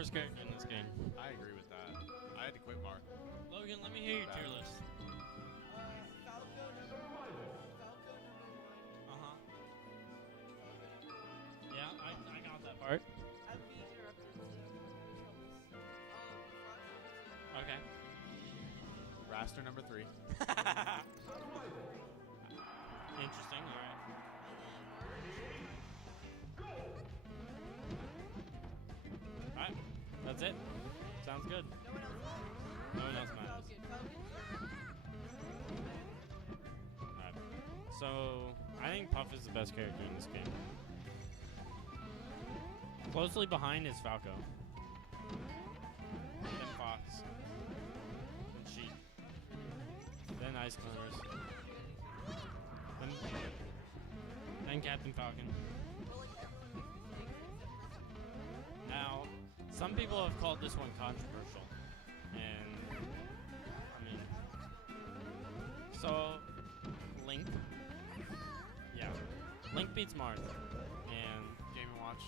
worst character in this game. I agree with that. I had to quit Mark. Logan, let me hear your tier list. Falco number 1. Uh-huh. Yeah, I got that part. I beat her up to Okay. Raster number 3. Interesting, alright. Alright, that's it. Sounds good. No one else No one else matters. Falcon. Alright. So, I think Puff is the best character in this game. Closely behind is Falco. Then Fox. Then Sheep. Then Ice Climbers. Then Captain Falcon. Now, some people have called this one controversial. And, I mean, so, Link. Yeah. Link beats Marth. And Game & Watch.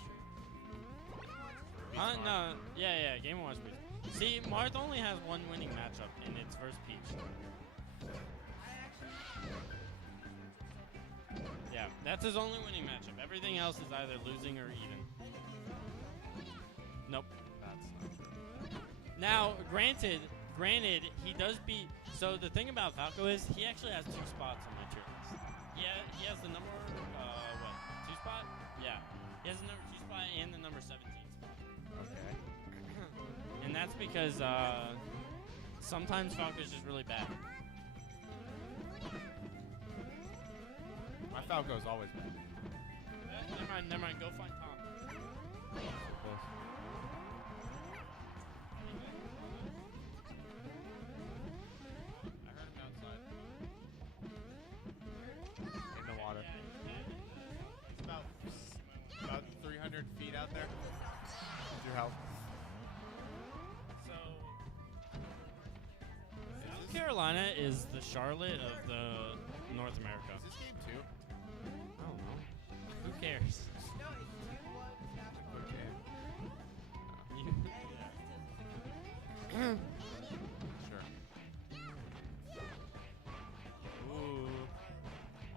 no, yeah, Game & Watch beats. See, Marth only has one winning matchup, and it's versus Peach. Yeah, that's his only winning matchup. Everything else is either losing or even. Nope. That's not true. Now, granted, he does beat. So the thing about Falco is he actually has 2 spots on my tier list. Yeah, he has the number 2 spot? Yeah, he has the number 2 spot and the number 17 spot. Okay. And that's because sometimes Falco's just really bad. My Falco's always bad. Never mind. Go find Tom. I heard him outside. In the water. It's about 300 feet out there. With your help. So, South Carolina is the Charlotte of the North America. Is this game 2? I don't know. Who cares? No, it's 2-1 Captain. Good game. Sure. Ooh.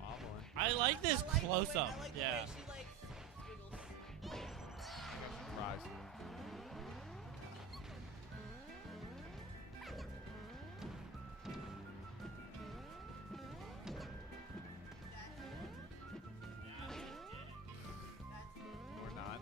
Wobbling. I like this close up. I like the Yeah. way she, like, squiggles. Rise. Or not.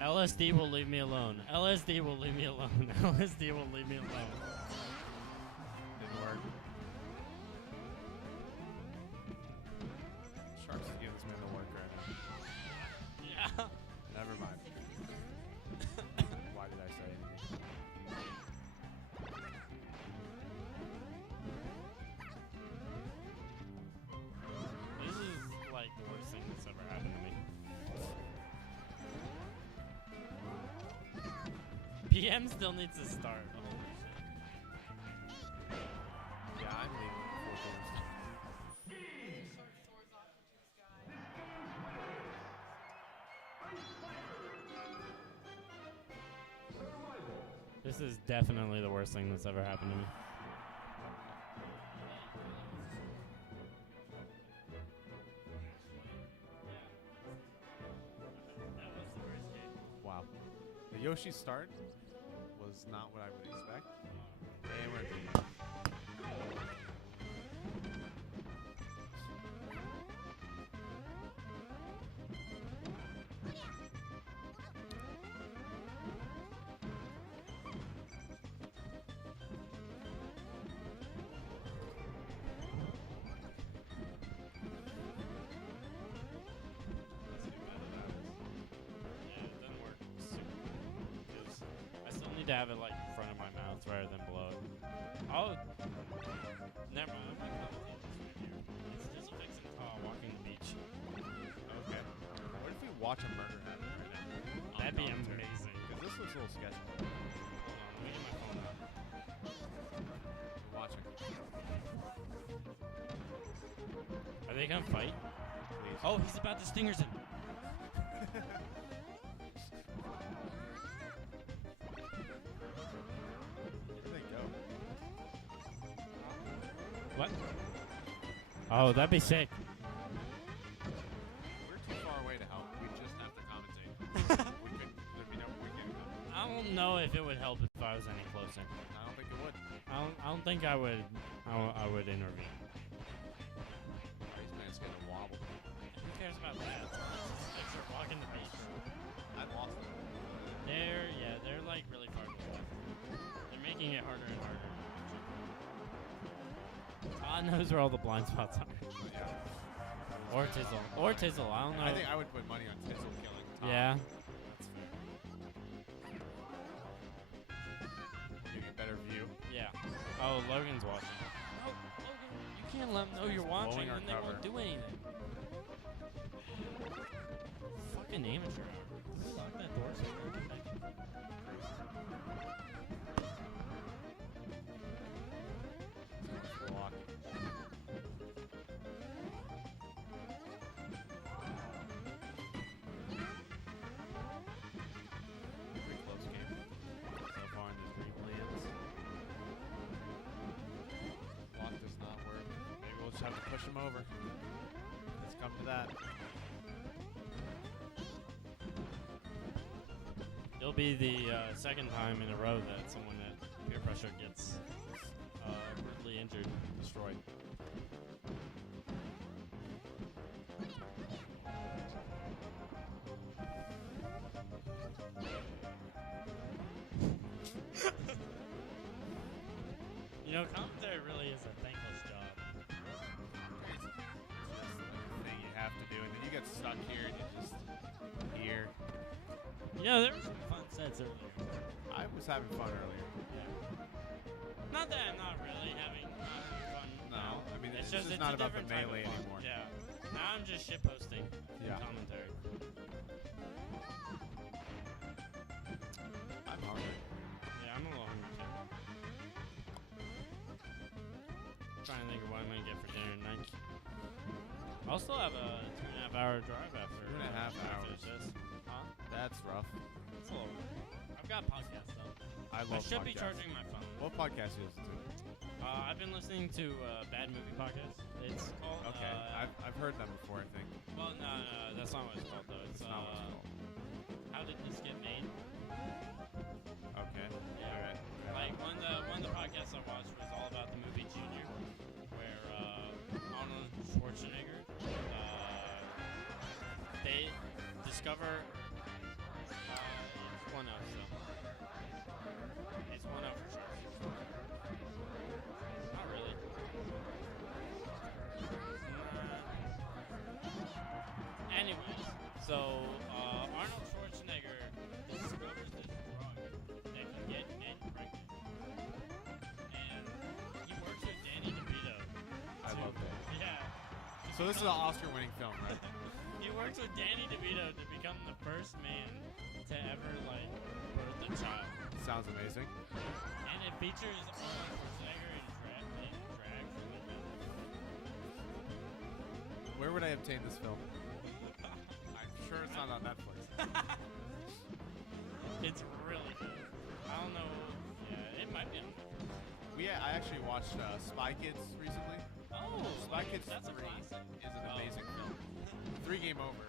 LSD will leave me alone. LSD will leave me alone. LSD will leave me alone. Didn't work. Sharkz is giving this man the work right now. Yeah. Never mind. Why did I say anything? This is like the worst thing that's ever happened to me. PM still needs to start. Holy shit. Yeah, I'm leaving before games. This is definitely the worst thing that's ever happened to me. Wow. The Yoshi start was not what I would expect. And we're To have it like in front of my mouth rather than below. Oh, never mind. I might come with you right here. It's just fixing walking the beach. okay. What if we watch a murder happen right now? That'd be amazing. Because this looks a little sketchy. Hold on, let me get my phone out. Watching. they gonna fight? Please. Oh, he's about to stingers him. Where they go? What? Oh, that'd be sick. We're too far away to help. We just have to commentate. There'd be no weekend. I don't know if it would help if I was any closer. I don't think it would. I don't think I would. I would intervene. This man's gonna wobble. Who cares about that? If you're walking the beach. I lost them. They're like really far away. They're making it harder and harder. God knows where all the blind spots are. Yeah. Or Tizzle. Or Tizzle. I don't know. I think I would put money on Tizzle killing Tom. Yeah. That's fair. Give you a better view. Yeah. Oh, Logan's watching. No, Logan, you can't let them know you're watching blowing our and they cover. won't do anything. Fucking amateur hour. Can we lock that door so we can get back in? Block. Pretty close game so far in this replays. Block does not work. Maybe we'll just have to push him over. Let's come to that. It'll be the second time in a row that someone at peer pressure gets brutally injured. Destroyed. You know, commentary really is a thankless job. It's just the thing you have to do, and then you get stuck here and you just here. You know, there were some fun sets earlier. I was having fun earlier. Not that I'm not really having fun. No, I mean it's it's just not a about the different type of melee fun. anymore. Yeah. Now I'm just shitposting Yeah. commentary. I'm hungry. Yeah, I'm a little hungry too. Trying to think of what I'm gonna get for dinner tonight. I'll still have a 2.5 hour drive after. 2.5 after I hours. finish this. Huh? That's rough. It's a little. I've got podcasts though. I I love should be podcasts. charging my phone. What podcast you listen to? I've been listening to Bad Movie Podcast. It's called. Okay, I've heard them before. I think Well, no, that's not what it's called though. It's it's not what it's called. How did this get made? Okay. Yeah. All right. Like one of the podcasts I watched was all about the movie Junior, where Arnold Schwarzenegger, they discover. It's 1-0 still. It's 1-0 for Sharkz. Not really. Anyways, so Arnold Schwarzenegger discovers this drug that can get men pregnant, and he works with Danny DeVito. I love that. Yeah. So this is an Oscar-winning film, right? He works with Danny DeVito to become the first man to ever birth a child, Sounds amazing. and it features Arnold Schwarzenegger in drag. Where would I obtain this film? I'm sure it's not on Netflix. It's really good. I don't know. Yeah, it might be. I actually watched Spy Kids recently. Oh, Spy Kids that's 3 a classic. is an Oh. amazing film. 3 Game Over.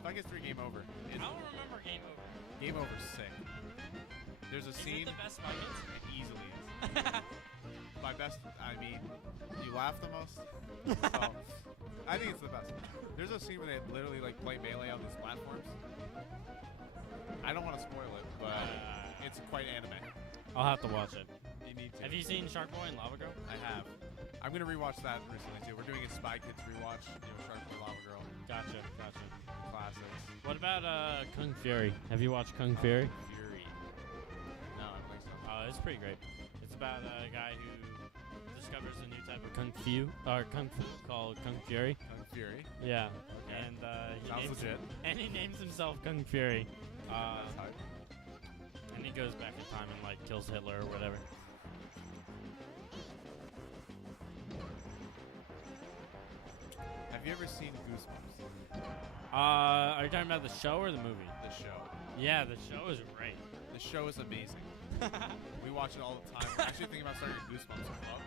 Spy Kids 3 Game Over. I don't remember Game Over. Game Over's sick. There's a Is scene. it the best Spy Kids? It easily is. My best. I mean, you laugh the most. So, I think it's the best. There's a scene where they literally play melee on these platforms. I don't want to spoil it, but it's quite anime. I'll have to watch it. You need to. Have you seen Shark Boy and Lava Girl? I have. I'm gonna rewatch that recently too. We're doing a Spy Kids rewatch. Shark Boy, Lava Girl, Gotcha. classics. What about Kung Fury? Have you watched Kung Fury? Fury. No, I don't think so. Oh, it's pretty great. It's about a guy who discovers a new type of kung fu called Kung Fury. Kung Fury. Yeah. Okay. And Sounds legit. and he names himself Kung Fury. That's hype. And he goes back in time and kills Hitler or whatever. Have Have you ever seen Goosebumps? Are you talking about the show or the movie? The show. Yeah, the show is great. The show is amazing. We watch it all the time. We're actually thinking about starting a Goosebumps club.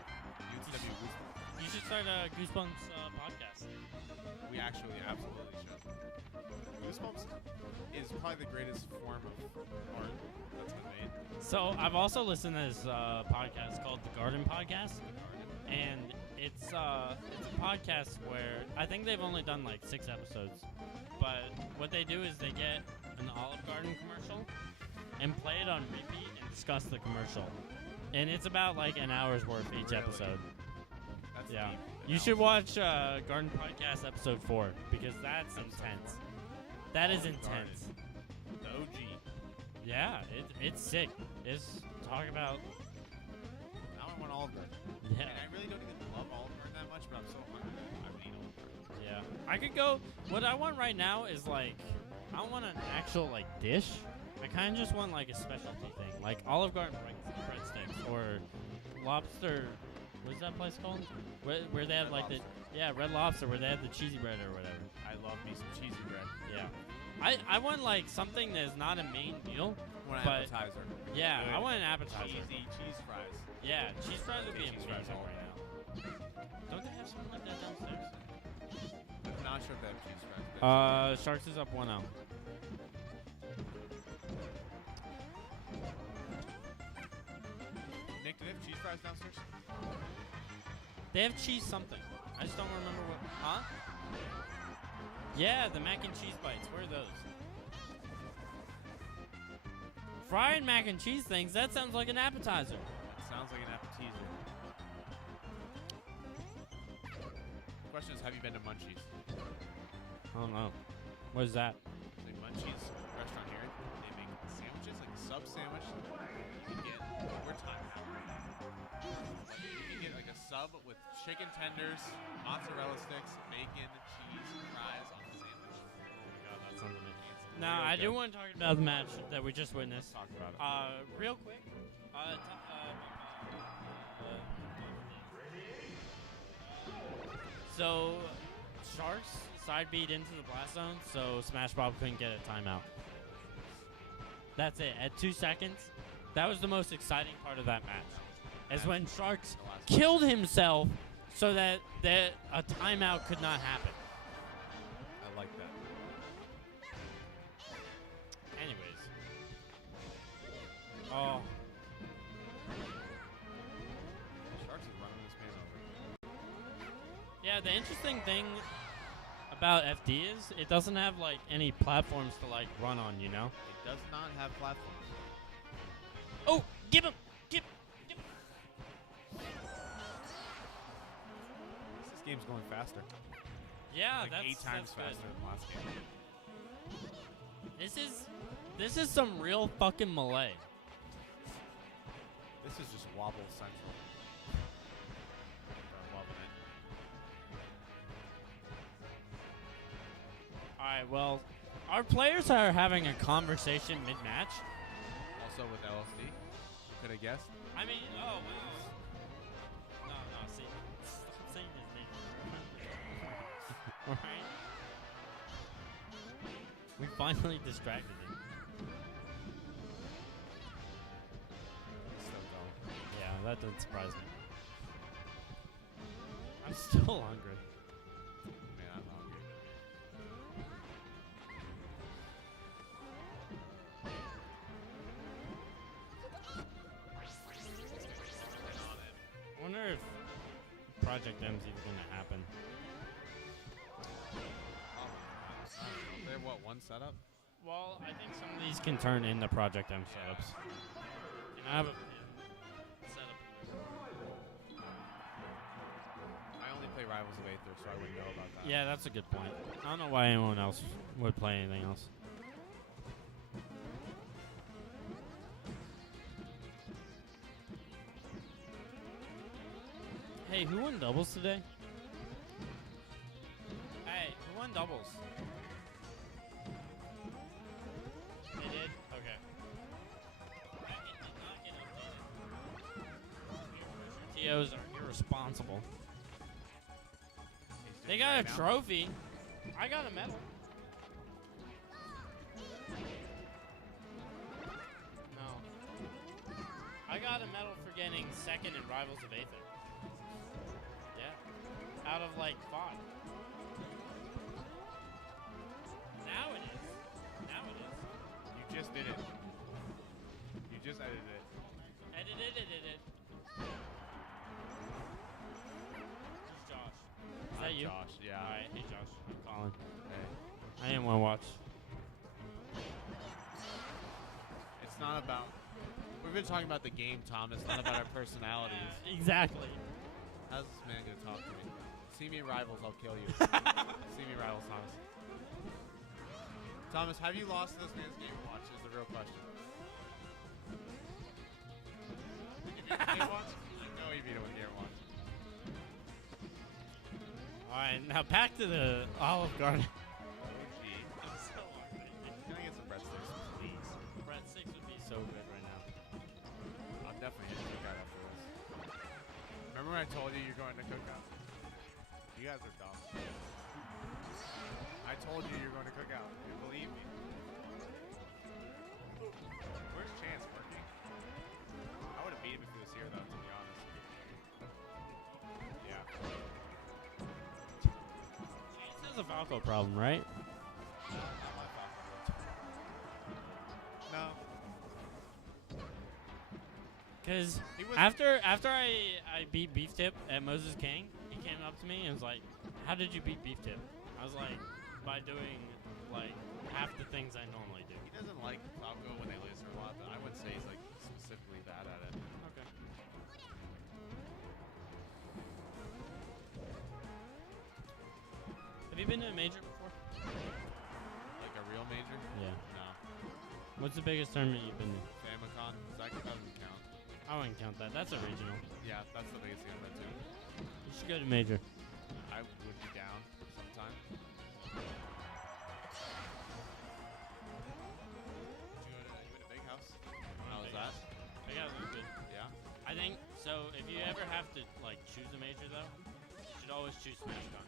UTW Goosebumps. You should start a Goosebumps podcast. We actually absolutely should. Goosebumps is probably the greatest form of art that's been made. So I've also listened to this podcast called The Garden Podcast, and it's a podcast where I think they've only done like 6 episodes, but what they do is they get an Olive Garden commercial and play it on repeat and discuss the commercial, and it's about like an hour's worth each Really? episode. That's Yeah, deep you should analysis. watch Garden Podcast episode 4 because that's Episode intense. 4. That is Olive Garden. intense. The OG. Yeah, it's sick. It's talk about Now I want Olive Garden. yeah. And I really don't even love Olive Garden that much, but I'm so hungry. I would eat Olive Garden. Yeah, I could go. What I want right now is like, I don't want an actual like dish. I kind of just want like a specialty thing, like Olive Garden breadsticks or lobster. What's that place called? Where they have Red like Lobster. Red Lobster, where they have the cheesy bread or whatever. I love me some cheesy bread. Yeah, I want like something that's not a main meal. I want an But- appetizer. Yeah, I Good want an appetizer. Cheesy cheese fries. Yeah, cheese fries would be Cheese amazing fries all right now. Don't they have something like that downstairs? I'm not sure if they have cheese fries. but Sharkz is up 1-0. Nick, do they have cheese fries downstairs? They have cheese something. I just don't remember what. Huh? Yeah, the mac and cheese bites. Where are those? Fried mac and cheese things? That sounds like an appetizer. That sounds like an appetizer. Question is, have you been to Munchies? I don't know. What is that? The Munchies restaurant here, they make sandwiches, like a sub sandwich. You can get, we're time out. Like, you can get like a sub with chicken tenders, mozzarella sticks, bacon, cheese, fries on the sandwich. God, that sounds amazing. It's Now, real I do good. want to talk about the match that we just witnessed. Talk about it. Real quick. So, Sharkz side beat into the blast zone, so SmashBob couldn't get a timeout. That's it. At 2 seconds, that was the most exciting part of that match. Is when Sharkz The last killed himself so that a timeout could not happen. I like that. Anyways. Oh. Sharkz is running this game over. Yeah, the interesting thing about FD is it doesn't have like any platforms to like run on, you know? It does not have platforms. Oh, give him! Give him! This game's going faster. Yeah, Like that's 8 times that's faster good. than last game. This is some real fucking melee. This is just wobble central. I'm loving it. Alright, well, our players are having a conversation mid-match. Also with LSD. Could have guessed. I mean, oh, wow. No, see, stop saying his name. Alright? We finally distracted him. Still going. Yeah, that doesn't surprise me. I'm still hungry. Man, I'm hungry. I wonder if Project M's even gonna happen. They have what, one setup? Well, I think some of these can turn into Project M setups. And I have a setup. I only play Rivals of Aether, so I wouldn't know about that. Yeah, that's a good point. I don't know why anyone else would play anything else. Hey, who won doubles today? Hey, who won doubles? They did? Okay. It did not get updated. TOs are irresponsible. They They got a right now. trophy. I got a medal. No. I got a medal for getting second in Rivals of Aether. Yeah. Out of like 5. Now it is. Now it is. You just did it. You just edited it. Edited. Who's Josh? Is that you? Josh, yeah. Alright, hey Josh. I'm Colin. Hey. I didn't want to watch. It's not about. We've been talking about the game, Tom. It's not about our personalities. Exactly. How's this man gonna talk to me? See me in Rivals, I'll kill you. See me in Rivals, Thomas. Thomas, have you lost to this man's Game & Watch? Is the real question. Did you beat him Game & Watch? I know you beat him with Game & Watch. Alright, now back to the Olive Garden. Gee. I'm so hungry. Can I get some breadsticks, please? Breadsticks would be so good right now. I'll definitely hit you guys after this. Remember when I told you you're going to Cookout? You guys are dumb. I told you you're going to Cookout. You believe me. Where's Chance working? I would have beat him if he was here, though, to be honest. Yeah. Chance has a Falco problem, right? Not my fault. No. Because He was after I beat Beef Tip at Moses King, he came up to me and was like, "How did you beat Beef Tip?" I was like, "By doing like half the things I normally do." He doesn't like Falco when they laser a lot, but I wouldn't say he's like specifically bad at it. Okay. Have you been to a major before? Like a real major? Yeah. No. What's the biggest tournament you've been to? Famicom? That doesn't count. I wouldn't count that. That's a regional. Yeah, that's the biggest thing I've been to. You should go to major. I would be down sometime. You went to Big House? How was that? Big House was good. Yeah? I think so. If you ever have to like choose a major though, you should always choose SmashCon.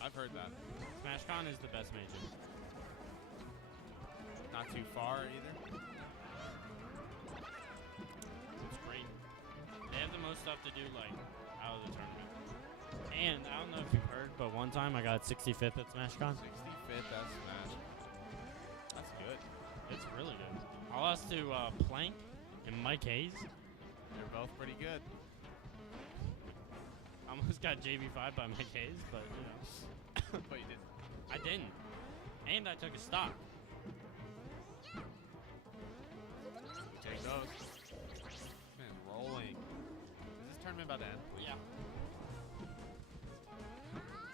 I've heard that. SmashCon is the best major. Not too far either. It's great. They have the most stuff to do like out of the tournament. And I don't know if you've heard, but one time I got 65th at SmashCon. 65th at Smash. That's good. It's really good. I lost to Plank and Mike Hayes. They're both pretty good. I almost got JV5 by Mike Hayes, but you know. But you didn't. I didn't. And I took a stock. You take those. Man, rolling. Is this tournament about to end? Yeah.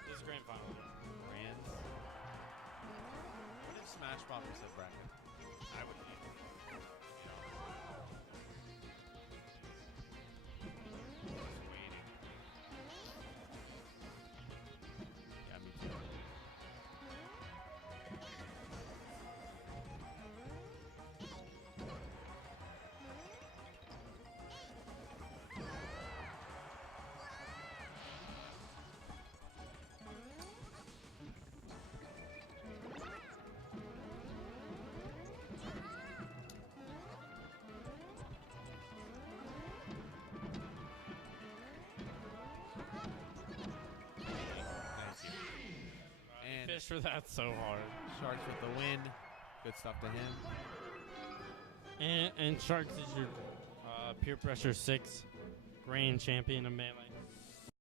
This is grand final. Grands. What if SmashBob said bracket? I would leave. Just waiting. Yeah, me too. Thank you. And Fish for that so hard. Sharkz with the win. Good stuff to him. And Sharkz is your peer pressure 6 grand champion of Melee.